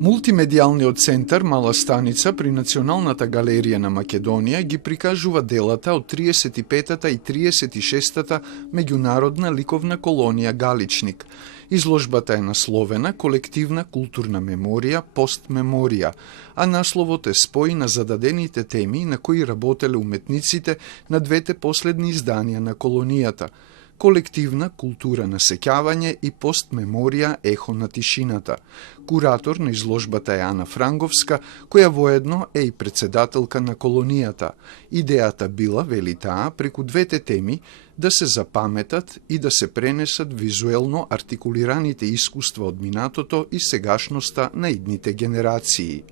Мултимедијалниот центар Мала станица при Националната галерија на Македонија ги прикажува делата од 35-та и 36-та меѓународна ликовна колонија Галичник. Изложбата е насловена Колективна културна меморија, постмеморија, а насловот е спој на зададените теми на кои работеле уметниците на двете последни изданија на колонијата – Колективна култура на сеќавање и постмеморија ехо на тишината. Куратор на изложбата е Ана Франговска, која воедно е и председателка на колонијата. Идејата била, вели таа, преку двете теми да се запаметат и да се пренесат визуелно артикулираните искуства од минатото и сегашноста на идните генерации.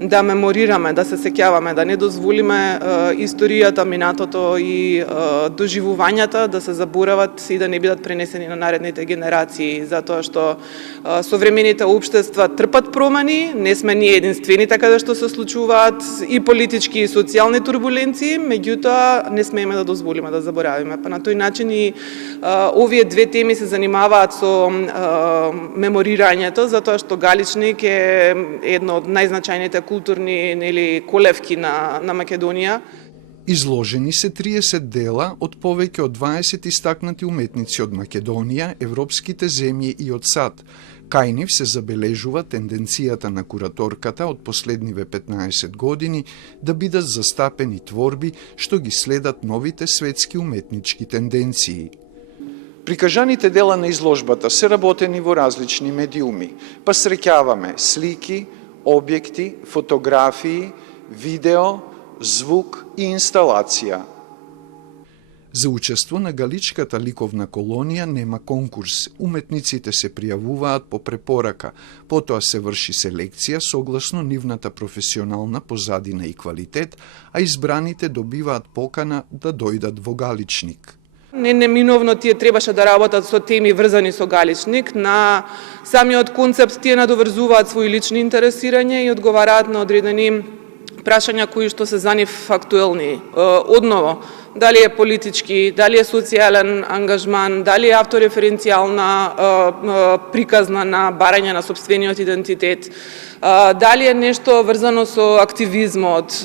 Да меморираме, да се сеќаваме, да не дозволиме историјата, минатото и доживувањата да се заборават и да не бидат пренесени на наредните генерации, затоа што современите општества трпат промени, не сме ние единствените каде што се случуваат и политички и социјални турбуленции, меѓутоа не смееме да дозволиме да заборавиме. Па на тој начин и овие две теми се занимаваат со меморирањето, затоа што Галичник е едно од најзначајните културни колевки на Македонија. Изложени се 30 дела од повеќе од 20 истакнати уметници од Македонија, европските земји и од САД. Кај нив се забележува тенденцијата на кураторката од последниве 15 години да бидат застапени творби што ги следат новите светски уметнички тенденции. Прикажаните дела на изложбата се работени во различни медиуми, па среќаваме слики, објекти, фотографии, видео, звук и инсталација. За учество на Галичката ликовна колонија нема конкурс. Уметниците се пријавуваат по препорака, потоа се врши селекција согласно нивната професионална позадина и квалитет, а избраните добиваат покана да дојдат во Галичник. Неминовно тие требаше да работат со теми врзани со Галичник. На самиот концепт тие надоврзуваат своји лични интересирања и одговараат на одредени прашања кои што се за нив актуелни. Одново, дали е политички, дали е социјален ангажман, дали е автореференцијална приказна на барање на сопствениот идентитет, дали е нешто врзано со активизмот.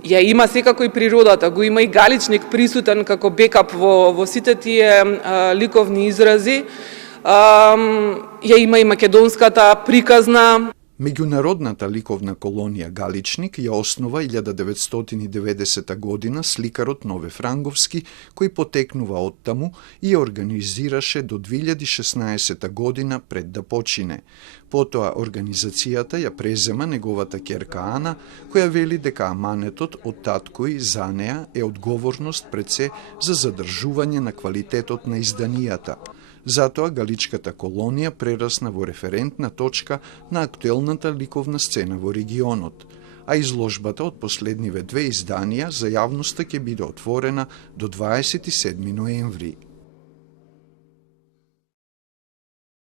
Ја има секако и природата, го има и Галичник присутен како бекап во сите тие ликовни изрази. Ја има и македонската приказна. Меѓународната ликовна колонија Галичник ја основа 1990 година сликарот Нове Франговски, кој потекнува оттаму и ја организираше до 2016 година пред да почине. Потоа организацијата ја презема неговата ќерка Ана, која вели дека аманетот од таткој за неа е одговорност пред се за задржување на квалитетот на изданијата. Затоа Галичката колонија прерасна во референтна точка на актуелната ликовна сцена во регионот, а изложбата од последниве две изданија за јавноста ќе биде отворена до 27 ноември.